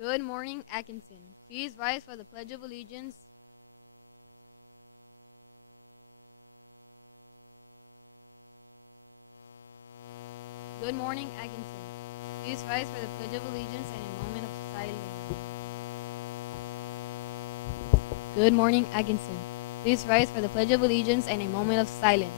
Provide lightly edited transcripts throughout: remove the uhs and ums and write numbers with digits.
Good morning, Atkinson. Please rise for the Pledge of Allegiance. Good morning, Atkinson. Please rise for the Pledge of Allegiance and a moment of silence. Good morning, Atkinson. Please rise for the Pledge of Allegiance and a moment of silence.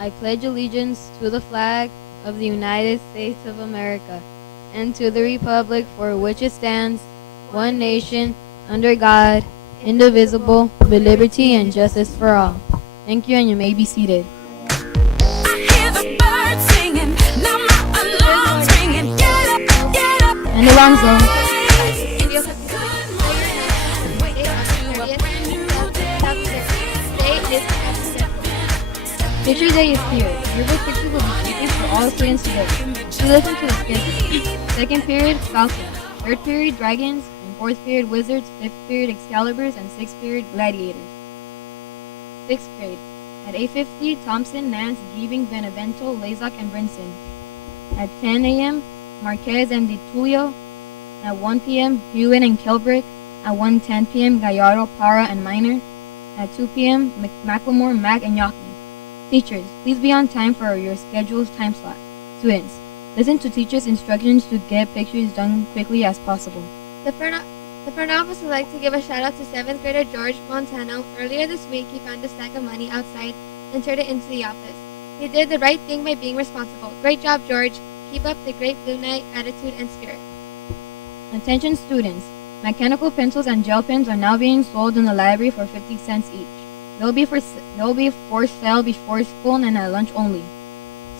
I pledge allegiance to the flag of the United States of America and to the republic for which it stands, one nation, under God, indivisible, with liberty and justice for all. Thank you, and you may be seated. I hear the birds singing, now my alarm's ringing. Get up, And Alonzo. Picture Day is here. River pictures will be taken for all students today. Please listen to the schedule. Second period, Falcons. Third period, Dragons. And fourth period, Wizards. Fifth period, Excaliburs. And sixth period, Gladiators. Sixth grade. At 8:50, Thompson, Nance, Giebing, Benevento, Lazak, and Brinson. At 10 a.m., Marquez and DiTullio. At 1 p.m., Hewitt and Kilbrick. At 1:10 p.m., Gallardo, Para, and Miner. At 2 p.m., McLemore, Mack, and Yachty. Teachers, please be on time for your scheduled time slot. Students, listen to teachers' instructions to get pictures done quickly as possible. The front office would like to give a shout out to 7th grader George Montano. Earlier this week, he found a stack of money outside and turned it into the office. He did the right thing by being responsible. Great job, George. Keep up the great Blue Knight attitude and spirit. Attention students, mechanical pencils and gel pens are now being sold in the library for 50 cents each. They'll be for sale before school and at lunch only.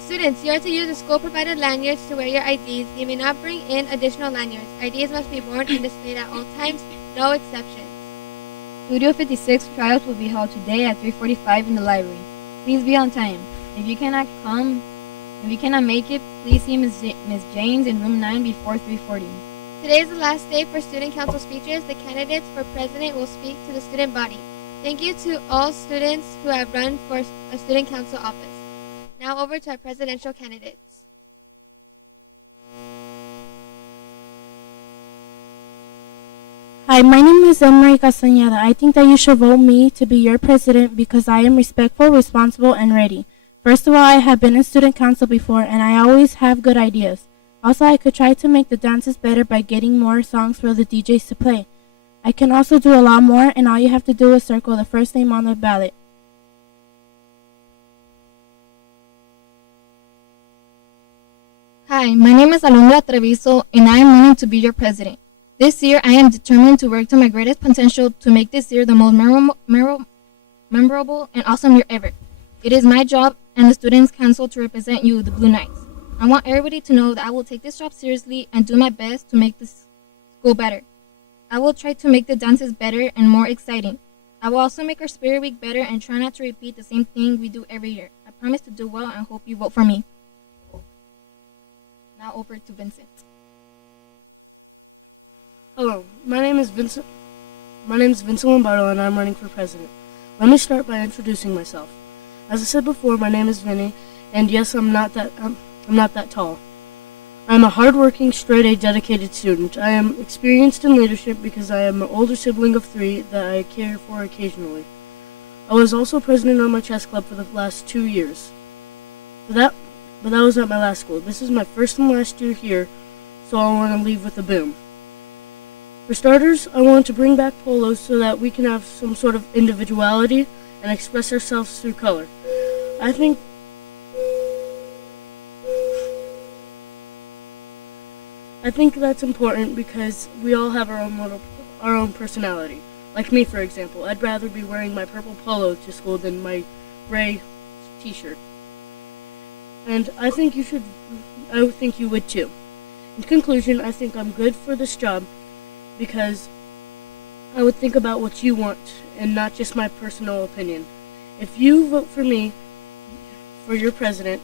Students, you are to use the school-provided lanyards to wear your IDs. You may not bring in additional lanyards. IDs must be worn and displayed at all times, no exceptions. Studio 56 tryouts will be held today at 3:45 in the library. Please be on time. If you cannot make it, please see Ms. James in room 9 before 3:40. Today is the last day for student council speeches. The candidates for president will speak to the student body. Thank you to all students who have run for a student council office. Now over to our presidential candidates. Hi, my name is Emery Castañeda. I think that you should vote me to be your president because I am respectful, responsible, and ready. First of all, I have been in student council before, and I always have good ideas. Also, I could try to make the dances better by getting more songs for the DJs to play. I can also do a lot more, and all you have to do is circle the first name on the ballot. Hi, my name is Alondra Treviso, and I am running to be your president. This year, I am determined to work to my greatest potential to make this year the most memorable and awesome year ever. It is my job and the Students' Council to represent you, the Blue Knights. I want everybody to know that I will take this job seriously and do my best to make this school better. I will try to make the dances better and more exciting. I will also make our Spirit Week better and try not to repeat the same thing we do every year. I promise to do well and hope you vote for me. Now over to Vincent. Hello, my name is Vincent Lombardo and I'm running for president. Let me start by introducing myself. As I said before, my name is Vinny, and yes, I'm not that tall. I'm a hardworking, straight-A, dedicated student. I am experienced in leadership because I am an older sibling of 3 that I care for occasionally. I was also president of my chess club for the last 2 years. But that was at my last school. This is my first and last year here, so I want to leave with a boom. For starters, I want to bring back polos so that we can have some sort of individuality and express ourselves through color. I think that's important because we all have our own personality. Like me, for example, I'd rather be wearing my purple polo to school than my gray t-shirt. And I think you would too. In conclusion, I think I'm good for this job because I would think about what you want and not just my personal opinion. If you vote for me for your president,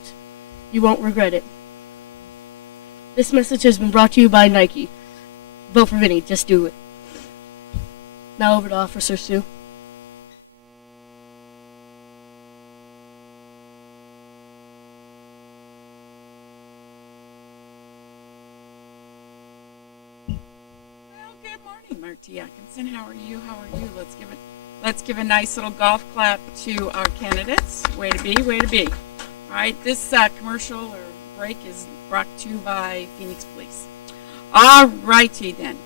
you won't regret it. This message has been brought to you by Nike. Vote for Vinny. Just do it. Now over to Officer Sue. Well, good morning, Marty Atkinson. How are you? Let's give a nice little golf clap to our candidates. Way to be, way to be. All right, this commercial or break is brought to you by Phoenix Police. All righty then.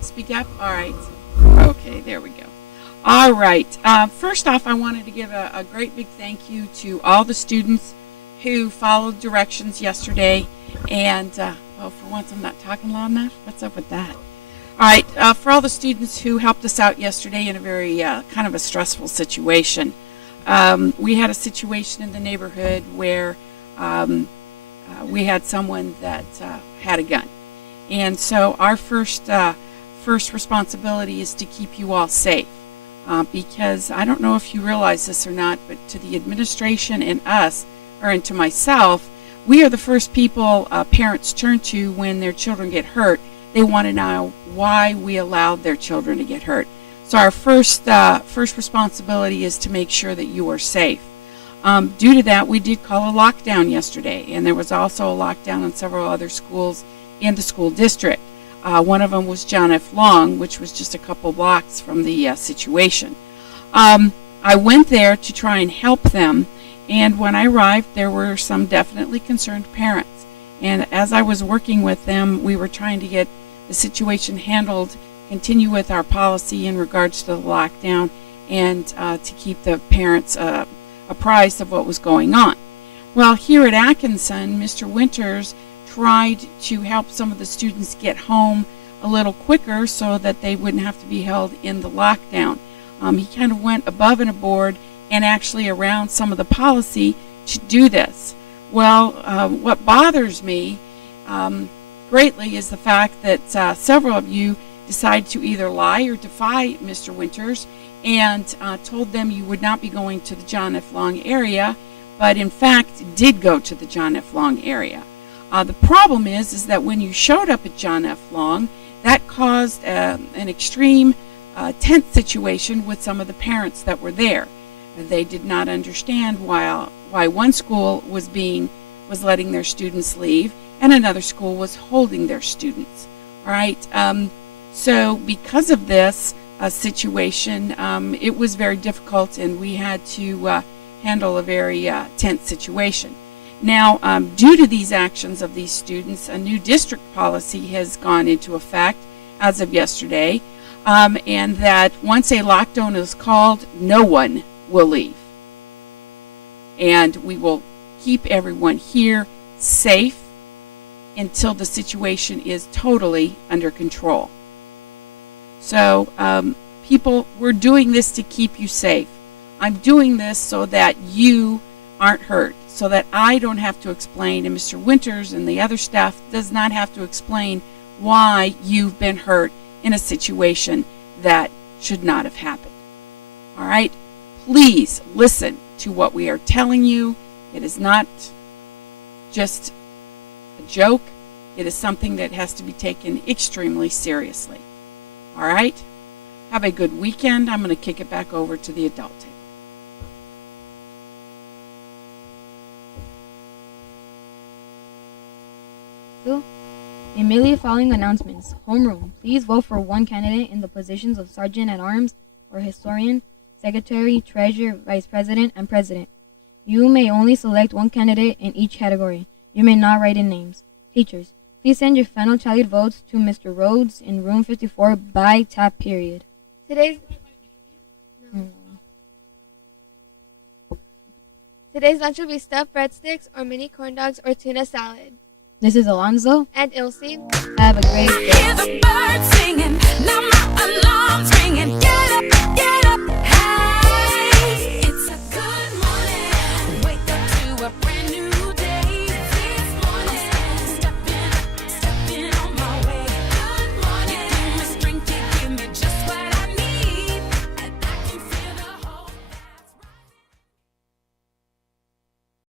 Speak up. All right. Okay, there we go. All right. First off, I wanted to give a great big thank you to all the students who followed directions yesterday. And, well, for once I'm not talking loud enough. What's up with that? All right. For all the students who helped us out yesterday in a very kind of a stressful situation. We had a situation in the neighborhood where we had someone that had a gun. And so our first responsibility is to keep you all safe. Because I don't know if you realize this or not, but to the administration and us, and to myself, we are the first people parents turn to when their children get hurt. They want to know why we allowed their children to get hurt. So our first responsibility is to make sure that you are safe. Due to that, we did call a lockdown yesterday, and there was also a lockdown in several other schools in the school district. One of them was John F. Long, which was just a couple blocks from the situation. I went there to try and help them, and when I arrived, there were some definitely concerned parents. And as I was working with them, we were trying to get the situation handled, continue with our policy in regards to the lockdown, and to keep the parents apprised of what was going on. Well, here at Atkinson, Mr. Winters tried to help some of the students get home a little quicker so that they wouldn't have to be held in the lockdown. He kind of went above and aboard and actually around some of the policy to do this. Well, what bothers me greatly is the fact that several of you decided to either lie or defy Mr. Winters and told them you would not be going to the John F. Long area, but in fact did go to the John F. Long area. The problem is that when you showed up at John F. Long, that caused an extreme tense situation with some of the parents that were there. They did not understand why one school was letting their students leave and another school was holding their students. All right. So because of this situation, it was very difficult, and we had to handle a very tense situation. Now, due to these actions of these students, a new district policy has gone into effect as of yesterday, and that once a lockdown is called, no one will leave. And we will keep everyone here safe until the situation is totally under control. So, people, we're doing this to keep you safe. I'm doing this so that you aren't hurt, so that I don't have to explain, and Mr. Winters and the other staff does not have to explain why you've been hurt in a situation that should not have happened. All right? Please listen to what we are telling you. It is not just a joke. It is something that has to be taken extremely seriously. All right? Have a good weekend. I'm going to kick it back over to the adult table. The immediately following announcements. Homeroom. Please vote for one candidate in the positions of Sergeant at Arms or Historian, Secretary, Treasurer, Vice President, and President. You may only select one candidate in each category. You may not write in names. Teachers, please send your final tallied votes to Mr. Rhodes in room 54 by tap period. Today's lunch will be stuffed breadsticks or mini corn dogs or tuna salad. This is Alonzo. And Ilse. Have a great day. Hear the birds singing, now my alarm's ringing. Get up,